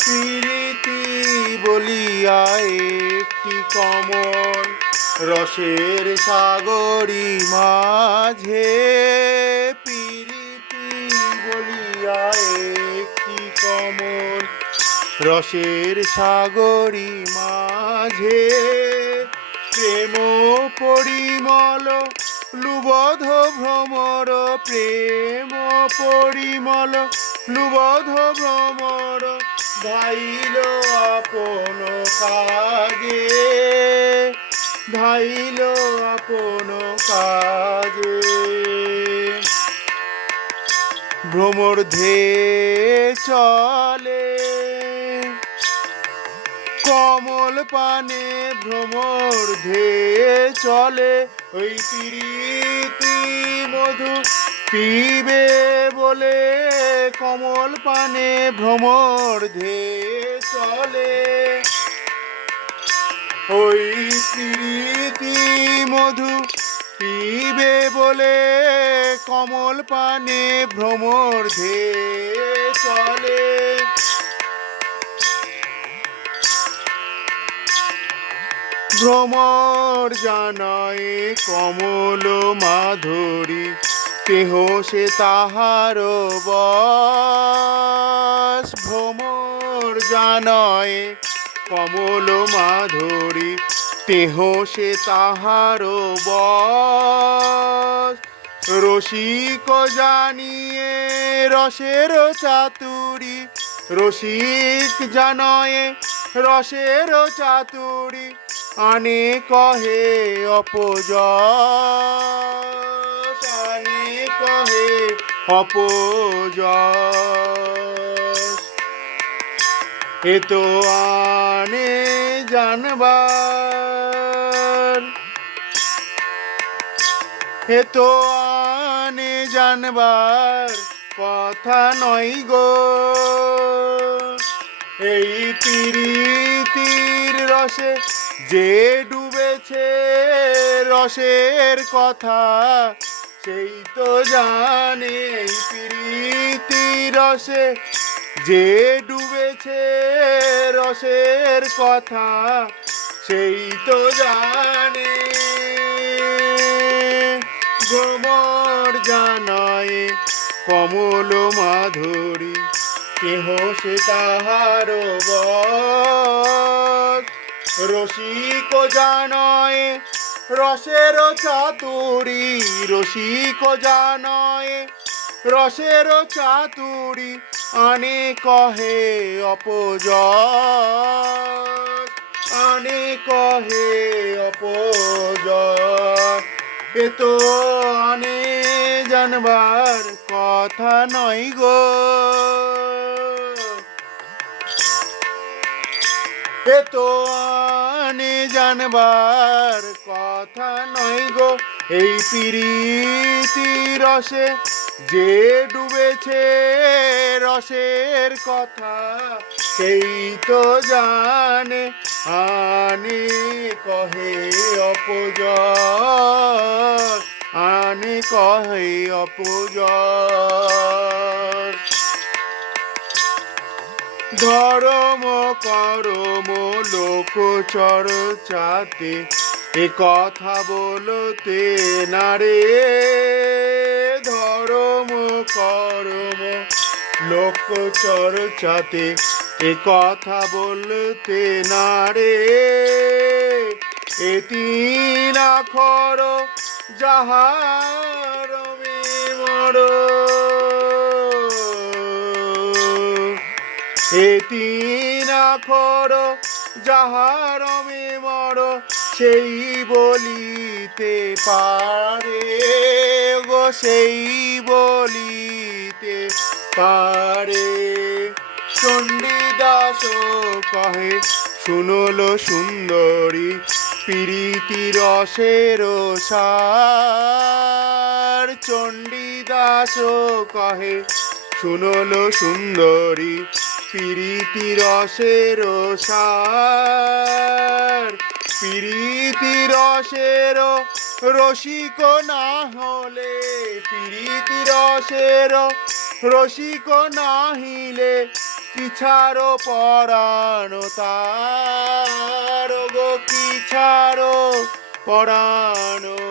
প্রীতি বলিয়া একটি কমল রসের সাগরী মাঝে, প্রীতি বলিয়া একটি কমল রসের সাগরী মাঝে, প্রেম পরিমল লুবধ ভ্রমর, প্রেম পরিমল লুবধ ভ্রমর ধাইল আপন কাজে, ধাইল আপন কাজে। ভ্রমর ধেয়ে চলে কমল পানে, ভ্রমর ধেয়ে চলে ওই প্রীতি মধু পিবে বলে, কমল পানে ভ্রমর ধেয়ে চলে ওই প্রীতি মধু পিবে বলে, কমল পানে ভ্রমর ধেয়ে চলে। ভ্রমর জানায় কমল মাধুরী, কেহ সে তাহার বশ। ভ্রমর জানায় কমল মাধুরী, কেহ সে তাহার বশ। রসিক জানিয়ে রসের চাতুরী, রসিক জানয়ে রসের চাতুরী, আনে কহে অপযশ, আনে কহে অপযশ। এ তো আনে জানবার, এ তো আনে জানবার কথা নয় গো, এই প্রীতির রসে যে ডুবেছে রসের কথা সেই তো জানে। এই প্রীতির রসে যে ডুবেছে রসের কথা সেই তো জানে। ভ্রমর জানায় কমল মাধুরী, কেহ সে তাহার বশ। রসিক জানয় রসের চাতুরী, রসিক জানয় রসের চাতুরী, আনে কহে অপযশ, আনে কহে অপযশ। এ তো আনে জানবার কথা নয় গো, এ তো আনে জানবার কথা নয় গো। এই প্রীতি রসে যে ডুবেছে রসের কথা সেই তো জানে, আনে কহে অপযশ, আনে কহে অপযশ। ধর্ম করম লোক চর্চাতে এ কথা বলতে না রে, ধর্ম করম লোক চর্চাতে এ কথা বলতে না রে। এ 3 আখর যাহার মর, এ 3 আখর যাহার মর সেই বলিতে পারে গো, সেই বলিতে পারে। চণ্ডীদাস কহে শুনল সুন্দরী, প্রীতি রসের সার। চণ্ডীদাস কহে শুনল সুন্দরী, প্রীতি রসের সার। প্রীতি রসের রসিক না হলে, প্রীতি রসের রসিক নাহিলে কি ছাড়ো পরানো তার গো কি ছাড়ো পরানো